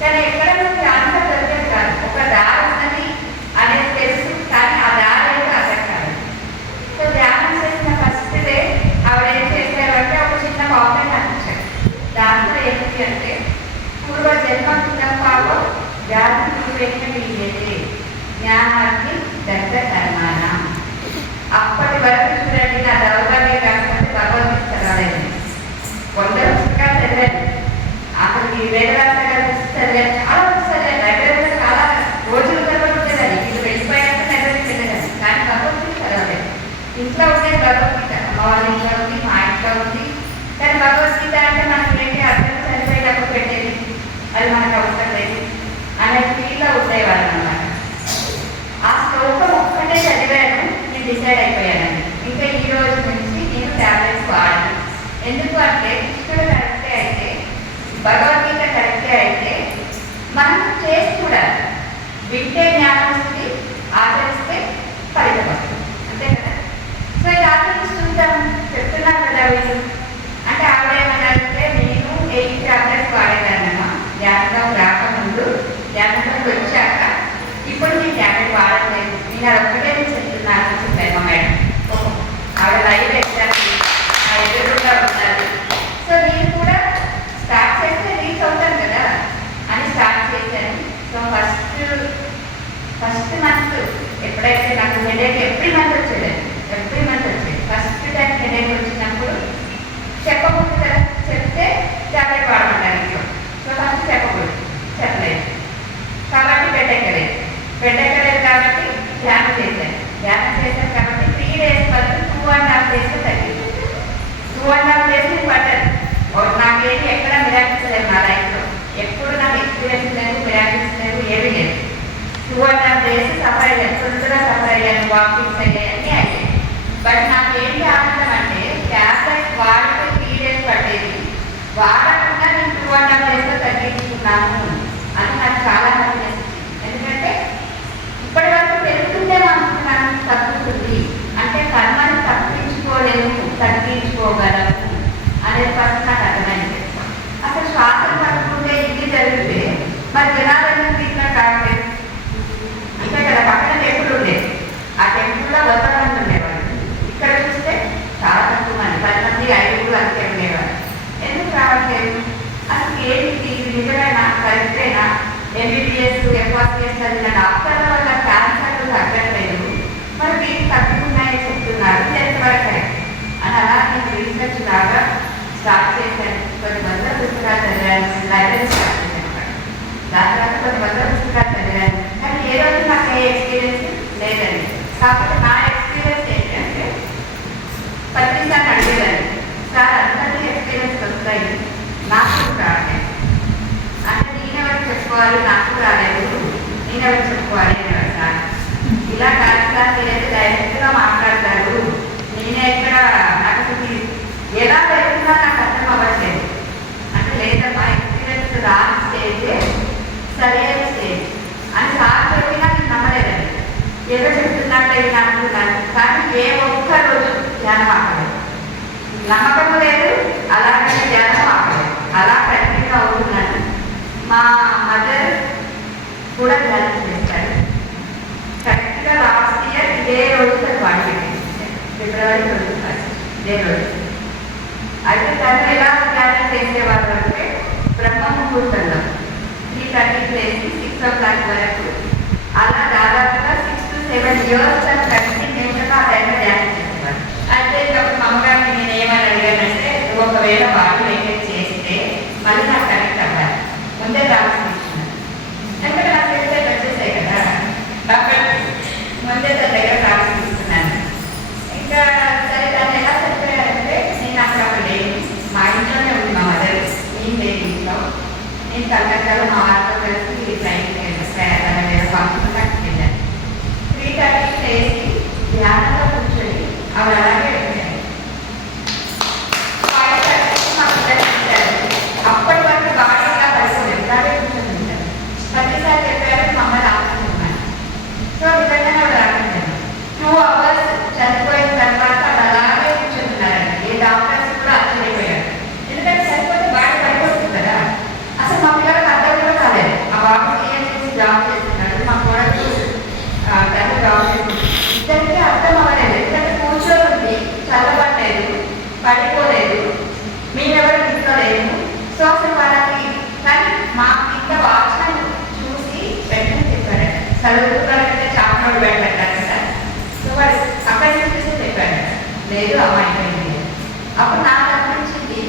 కానీ ఎక్కడ మనకి ఆన్సర్ దొరికేది కాదు. ఒక దారి ఉన్నది అనేది తెలుసు, కానీ ఆ దారి అయితే అర్థం కాదు. సో ధ్యానం చేసిన ఫస్ట్ డే ఆవిడ ఏం చేశారంటే ఒక చిన్న కామెంట్ అనిపించారు. దాంట్లో ఏంటి అంటే పూర్వ జన్మ కుటుంబాలు వ్యాధి పూర్వేదే జ్ఞానాన్ని దగ్ధ కర్మాన. అప్పటి వరకు చూడండి, నా దౌర్భాగ్యం కాకపోతే భగవద్గీత చదవలేదు. కొందరు పుస్తకాలు చదివాను, అసలు వేదవ్యాస గారు చదివాను, చాలా పుస్తకాలు లైబ్రరీలో చాలా రోజులు చదవట్లేదని ఇది వెళ్ళిపోయాక లైబ్రరీకి వెళ్ళేదాన్ని. కానీ భగవద్గీత చదవలేదు. ఇంట్లో ఉండేది భగవద్గీత, వాళ్ళ ఇంట్లో ఉంది, మా ఇంట్లో ఉంది. కానీ భగవద్గీత అంటే మనకి ఏంటి అర్థం చనిపోయేటప్పుడు పెట్టేది, అది మనకు అవసరం లేదు అనే ఫీల్లో ఉండేవాళ్ళు అన్నమాట. ఆ శ్లోకం ఒక్కటే చదివాను, నేను డిసైడ్ అయిపోయానండి. ఇంకా ఈ రోజు నుంచి నేను ట్యాబ్లెట్స్ వాడను. ఎందుకు అంటే కృష్ణుడు కరెక్టే అయితే, భగవద్గీత కరెక్టే అయితే మనం చేసి చూడాలి. వింటే జ్ఞానం వస్తుంది, ఆచరిస్తే ఫలితం వస్తుంది, అంతే కదా. సో ఇది ఆచరిస్తుంటాం చెప్తున్నారు కదా వీళ్ళు. అంటే ఆవిడ ఏమన్నారంటే, నేను 8 ట్యాబ్లెట్స్ వాడేదాన్నమ్మా ధ్యానం రాకముందు, ధ్యానంలోకి వచ్చాక ఇప్పుడు నేను ట్యాబ్లెట్ వాడట్లేదు, నేను అది ఒక్కటే చెప్తున్నాను చెప్పాను మేడం. ఆవిడ లైవ్ ఎగ్జామ్ ఆ ఎదురుగా ఉన్నారు. సో నేను కూడా స్టార్ట్ చేస్తే రీచ్ అవుతాను కదా అని స్టార్ట్ చేశాను. సో ఫస్ట్ మంత్ ఎప్పుడైతే నాకు హెడేక్ ఎవ్రీ మంత్ వచ్చేది, ఫస్ట్ టైం హెడేక్ వచ్చినప్పుడు చెప్పకూడదు కదా, చెప్తే ట్యాబ్లెట్ వాడమంటారు ఇంట్లో. సో ఫస్ట్ చెప్పలేదు కాబట్టి బెడ్ ఎక్కలేదు కాబట్టి ధ్యానం చేశాను కాబట్టి 3 days బదులు 2.5 days తగ్గింది. 2.5 days నేను పడ్డాను. నాకేమి ఎక్కడ మిరాకిల్స్ లేదు నా లైఫ్లో, ఎప్పుడు నాకు ఎక్స్పీరియన్స్ లేదు, మిరాకిల్స్ లేదు, ఏమీ లేదు. 2.5 days సఫర్ అయ్యాను, తొందరగా సఫర్ అయ్యాను, వాకింగ్స్ అయ్యాయి, అన్నీ అయ్యాయి. బట్ నాకు ఏంటి ఆనందం అంటే ట్యాబ్లెట్ వాడితే 3 days పట్టేది, వాడకుండా నేను 2.5 daysలో తగ్గించుకున్నాను అని నాకు చాలా హ్యాపీనెస్. ఎందుకంటే ఇప్పటి వరకు తెలుస్తుందే అనుకున్నాను తగ్గుతుంది అంటే కర్మని తగ్గించుకోగలము అనేది ఫస్ట్ నాకు అర్థమైంది. అసలు శ్వాసను పట్టుకుంటే ఇది జరిగితే మరి జనాలన్నీ దీంట్లో కావట్లేదు. ఇక్కడ కదా పక్కన టెంపుల్ ఉండేది, ఆ టెంపుల్లో 100 మంది ఉండేవాళ్ళు, ఇక్కడ చూస్తే చాలా తక్కువ మంది, 10 మంది 5 అంతే ఉండేవాళ్ళు. ఎందుకు రావట్లేదు? అసలు ఏంటి, ఇది నిజమేనా, కరెక్టేనా? ఎంబీబీఎస్ ఎఫ్ఆర్సిఎస్ చదివిన డాక్టర్ల వల్ల క్యాన్సర్లు తగ్గట్లేదు, మరి వీటి తగ్గుతున్నాయని చెప్తున్నారు, ఎంతవరకు కరెక్ట్ అని అలా నేను రీసెర్చ్ లాగా స్టార్ట్ చేశాను. కొన్ని 100 పుస్తకాలు చదివాను, లైబ్రరీ స్టార్ట్ చేశాను. దాని తర్వాత కొన్ని 100 పుస్తకాలు చదివాను, కానీ ఏ రోజు నాకు ఏ ఎక్స్పీరియన్స్ లేదండి. కాకపోతే నా ఎక్స్పీరియన్స్ ఏంటంటే పత్రికను అడిగేదాన్ని, సార్ అందరికీ ఎక్స్పీరియన్స్ వస్తాయి, నాకు రాలేదు అంటే నేనెవరు చెప్పుకోవాలి, నాకు రాలేదు, నేనెవరు చెప్పుకోవాలి అనేవారు సార్. ఇలా కాదు సార్, మీరైతే డైరెక్ట్గా మాట్లాడతారు, నేనే ఎక్కడ నాకు ఎలా పెరుగుతున్నా నాకు అర్థం అవ్వట్లేదు అంటే, లేదమ్మా ఎక్స్పీరియన్స్ రాని స్టేజే సరైన స్టేజ్ అని సార్ చెప్పినా నేను నమ్మలేదండి. ఏదో చెప్తున్నట్టు అయినా అనుకున్నాను, కానీ ఏ ఒక్క రోజు ధ్యానం ఆపలేదు, నమ్మకం లేదు, అలాగే ధ్యానం ఆపలేదు, అలా కంటిన్యూ అవుతున్నాను. మా మదర్ కూడా ధ్యానం చేస్తాడు. కరెక్ట్గా లాస్ట్ ఇయర్ ఇదే రోజు తను వాడిపోయింది, February 21 ఇదే రోజు. అయితే తను ఎలా ధ్యానం చేసేవాళ్ళు అంటే బ్రహ్మ ముహూర్తంలో 3:30 లేచి 6 o'clock వరకు, అలా దాదాపుగా 6 to 7 years తను కంటిన్యూషన్ ఆ టైంలో ధ్యానం చేసేవారు. అయితే ఒక అమ్మగారిని నేను ఏమని అడిగానంటే, ఒకవేళ బాడీ మెయింటైన్ చేస్తే మళ్ళీ నాకు కనెక్ట్ అవ్వాలి, ముందే రావాల్సింది ఎందుకంటే నాకు తెలిసే వచ్చేసాయి కదా, ముందే తన దగ్గర రావాల్సిస్తున్నాను. ఇంకా సరే దాన్ని ఎలా చెప్పారంటే, నేను అక్కడ లేను, మా ఇంట్లోనే ఉంది మా మదర్, నేను లేదు ఇంట్లో. నేను కలకత్తాలో మా వారితో కలిసి ట్రైన్కి వెళ్ళాను, పంపించడానికి వెళ్ళాను. 3:30 లేచి ధ్యానంలో కూర్చొని ఆవిడ అలాగే వెళ్ళాను. 5:30 మా పిల్లలు ఉంటారు, అప్పటి వరకు బాడీగా పడుకోలేదు, ఇలాగే కూర్చొని ఉంటారు. ప్రతిసారి చెప్పారు మమ్మల్ని ఆపుతున్నాను. సో నిజంగానే ఆవిడ రాకుంటాను. 2 hours చనిపోయిన తర్వాత అలాగే కూర్చొంటున్నారండి. ఏ డాక్టర్స్ కూడా ఆశ్చర్యపోయారు, ఎందుకంటే చనిపోతే బాడీ పడిపోతుంది కదా. అసలు మా పిల్లలకు అర్థం కూడా కాలేదు. జాబ్ చేస్తున్నాడు, మా కోడలు తను జాబ్ చేస్తుంది. ఇద్దరికి అర్థం అవ్వలేదు, ఎందుకంటే కూర్చోండి చల్లబడలేదు, పడిపోలేదు, మీరెవరు తీసుకోలేదు. సో అసలు వాళ్ళకి కానీ మా ఇంత వాచనం చూసి వెంటనే చెప్పాడు, చదువుతున్నారంటే చాపనోడు పెట్టాడు కదా. సో వాడు అక్కడ చూసి చెప్పాడు, లేదు అమ్మాయి. అప్పుడు నాకు అనిపించింది,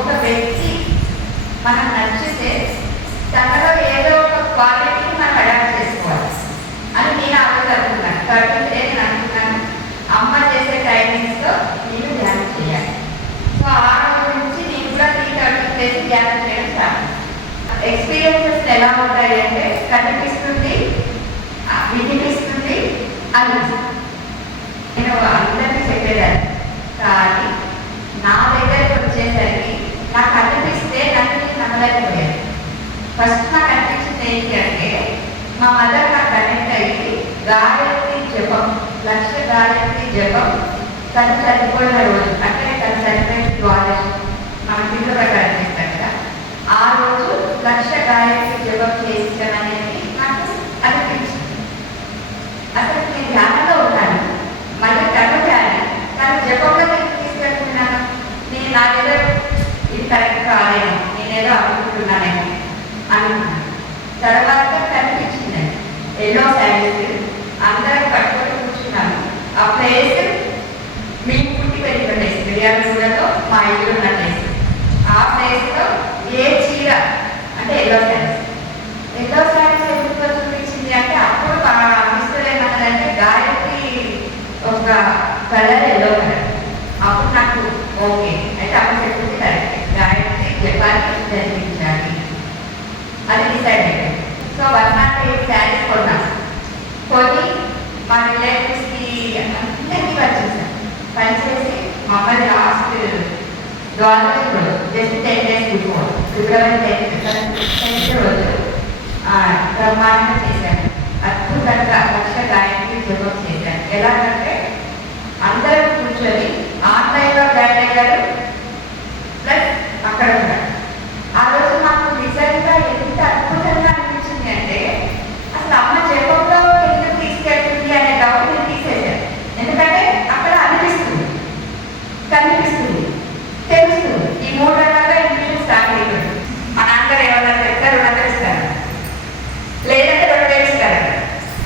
ఒక వ్యక్తి మనం నచ్చితే తనలో ఏదో ఒక క్వాలిటీని మనం అడాప్ట్ చేసుకోవాలి అని నేను ఆలోచనుకున్నాను. కాబట్టి నేను అనుకున్నాను, అమ్మ చేసే టైమింగ్స్లో నేను ధ్యానం చేయాలి. సో ఆ రోజు నుంచి నేను కూడా 3:30 చేసి ధ్యానం చేయడం స్టార్ట్. ఎక్స్పీరియన్సెస్ ఎలా ఉంటాయి అంటే కనిపిస్తుంది, వినిపిస్తుంది, అనిపిస్తుంది. నేను అందరికీ చెప్పేదాన్ని, కానీ నా దగ్గరికి వచ్చేసరికి నాకు అనిపిస్తే నాకు నమ్మలేకపోయాను. ఫస్ట్ నాకు అనిపించింది ఏంటి అంటే, మా మదర్ నాకు కనెక్ట్ అయ్యి గాయత్రి జపం, 1,00,000 గాయత్రి జపం తను చనిపోయిన రోజు, అంటే తను చనిపోయిన ద్వాదశి మన పిల్లల ప్రకారం చేస్తాడు కదా, ఆ రోజు 1,00,000 గాయత్రి జపం చేయించడం అనేది నాకు అనిపించింది. అసలు నేను ధ్యానంలో ఉన్నాను, మళ్ళీ తను ధ్యానం, తను జపంలో నేను తీసుకెళ్తున్నాను. నేను నా ఏదో ఇది కరెక్ట్ కాలేను, నేనేదో అనుకుంటున్నానేమో అనుకున్నాను. తర్వాత కనిపించింది ఎల్లో శారీస్, అందరం పట్టుకొని కూర్చున్నాను. ఆ ప్లేస్ మీ పుట్టి పెరిగిన ప్లేస్, మిర్యాలగూడలో మా ఇల్లు ఉన్న ప్లేస్. ఆ ప్లేస్లో ఏ చీర అంటే ఎల్లో శారీస్. ఎల్లో శారీస్ ఎందుకు చూపించింది అంటే, అప్పుడు మిస్టర్ ఏమన్నదంటే గాయత్రి ఒక కలర్ ఎల్లో కలర్. అప్పుడు నాకు ఓకే అంటే అప్పుడు చెప్పింది కరెక్ట్, గాయత్రి జపాన్ని జరిపించాలి అది డిసైడ్ అయ్యాను. సో 108 శారీస్ కొన్నాను. కొని మా రిలేటివ్స్కి అందరికీ వచ్చేసాను. పనిచేసి మా అమ్మాయి లాస్ట్ ద్వాదశి రోజు, జస్ట్ 10 days బిఫోర్, ఫిబ్రవరి 10th రోజు బ్రహ్మాండంగా చేశాను. అద్భుతంగా 1,00,000 గాయత్రి జపం చేశాను. ఎలాగంటే అందరూ కూర్చొని ఆన్లైన్లో జాయిన్ అయ్యారు, ప్లస్ అక్కడ ఉన్నారు. ఆ రోజు నాకు నిజంగా ఎంత అద్భుతంగా అనిపించింది అంటే, అసలు అమ్మ జపంలో ఎందుకు తీసుకెళ్తుంది అనే డౌట్ నేను తీసేశాను. ఎందుకంటే అక్కడ అనిపిస్తుంది, కనిపిస్తుంది, తెలుస్తుంది. ఈ 3 రకాలుగా ఇంగ్లీష్ స్టార్ట్ అయిపోయింది. మా నాన్నగారు ఏమన్నా చెప్తే 200 ఇస్తారు, లేదంటే 2,000 ఇస్తారు.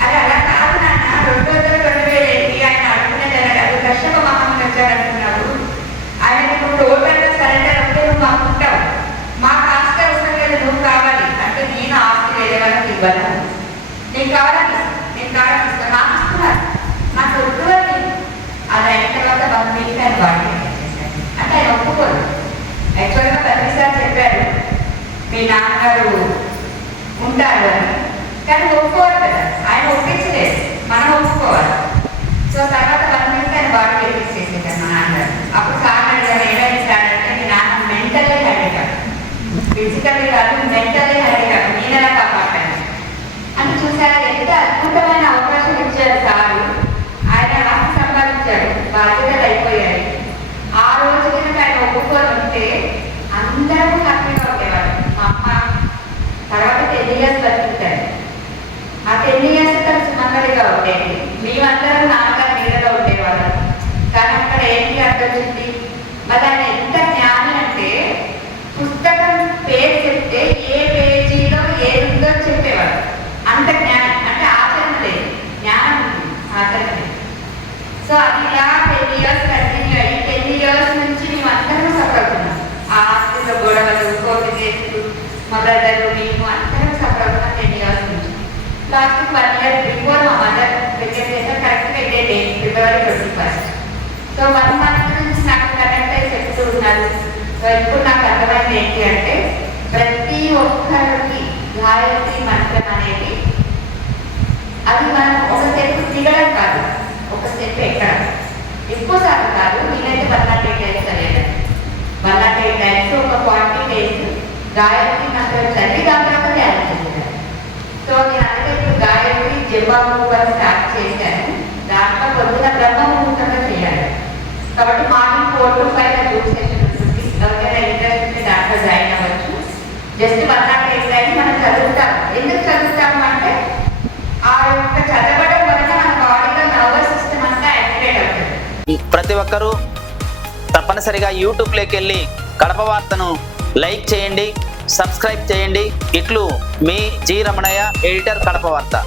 అది అలా కాదు నాన్న, 200, 2,000 ఏంటి, ఆయన అడుగునే జరగదు, కష్టంగా మమ్మల్ని వచ్చారంటున్నావు, ఆయన ఇప్పుడు టోటల్గా సరెండర్ అంటే నువ్వు అనుకుంటావు, మాకు ఆస్తి అవసరం లేదు, నువ్వు కావాలి అంటే నేను ఆస్తి వేరే వాళ్ళకి ఇవ్వను, నీకు కావాలని నేను కావాలని ఇస్తాను, నాకు ఇస్తున్నారు, నాకు వద్దు అని. అది అయిన తర్వాత 1 week ఆయన బాడీ అంటే ఆయన ఒప్పుకోరు. యాక్చువల్గా ప్రతిసారి చెప్పారు మీ నాన్నగారు ఉంటారు అని, కానీ ఒప్పుకోరు కదా, ఆయన ఒప్పించలేదు, మనం ఒప్పుకోవాలి. సో తర్వాత 1 week ఆయన బాడీ ఎక్కిచ్చేసేసారు మా నాన్నగారు. అప్పుడు సార్ అడిగారు, ఏమైనా సార్ అంటే, మీ నాన్న మెంటలీ హ్యాండిక్యాప్, ఫిజికల్లీ కాదు మెంటలీ హ్యాండిక్యాప్, నేను ఎలా కాపాడాను అని. చూసారా ఎంత అద్భుతమైన అవకాశం ఇచ్చారు సారు. ఆయన ఆస్తి సంపాదించాడు, బాధ్యతలు అయిపోయాయి. ఆ రోజు కనుక ఆయన ఒప్పుకొని ఉంటే అందరూ హ్యాపీగా ఉండేవాడు. మా అమ్మ తర్వాత 10 years బతుకుతాడు. ఆ 10 years తను సుమంగళిగా ఉండేది, మేమందరం నాన్నగారు నీడలో ఉండేవాళ్ళం. కానీ అక్కడ ఏంటి అర్థం వచ్చింది, మరి ఆయన ఎంత జ్ఞాని అంటే, పుస్తకం పేరు చెప్తే ఏ పేజీలో ఏది ఉందో చెప్పేవాడు. అంత జ్ఞానం అంటే ఆచరణ లేదు, జ్ఞానం ఉంది, ఆచరణ లేదు. సో అది ఇలా 10 years కంటిన్యూ అయ్యి 10 years నుంచి మేము అందరం సఫర్ అవుతున్నాం. ఆ ఆస్తిలో గొడవలు, కోర్టు కేసులు, మా బ్రదర్లు, మేము అందరం సఫర్ అవుతున్నాం 10 years నుంచి. లాస్ట్ 1 year బిఫోర్ మా మదర్ దగ్గర చేసాం, కరెక్ట్గా ఇదే డేట్ ఫిబ్రవరి 21st. సో 1 month నుంచి నాకు కనెక్ట్ అయ్యి చెప్తూ ఉన్నారు. సో ఇప్పుడు నాకు అర్థమైంది ఏంటి అంటే, ప్రతి ఒక్కరికి గాయత్రి మంత్రం అనేది అది మనం ఒక స్టెప్ దిగడం కాదు, ఒక స్టెప్ ఎక్కడం. ఎక్కువసార్లు కాదు, నేనైతే 108 days చదివాను. 108 days ఒక 40 days గాయత్రి మంత్రం చదివి దాని తర్వాత ధ్యానం చేశాను. సో నేను అందుకే ఇప్పుడు గాయత్రి జపం స్టార్ట్ చేశాను. దాంట్లో పొద్దున బ్రహ్మ ముహూర్తంగా చేయాలి కాబట్టి మార్నింగ్ 4 to 5 గ్రూప్ సెషన్ ఉంటుంది. ఎవరైనా ఇంట్రెస్ట్ ఉంటే దాంట్లో జాయిన్ అవ్వచ్చు. జస్ట్ 108 days మనం చదువుతాం. ఎందుకు చదువుతాము అంటే, ఒక్కరూ తప్పనిసరిగా యూట్యూబ్లోకి వెళ్ళి కడప వార్తను లైక్ చేయండి, సబ్స్క్రైబ్ చేయండి. ఇట్లు మీ జి రమణయ్య, ఎడిటర్, కడప వార్త.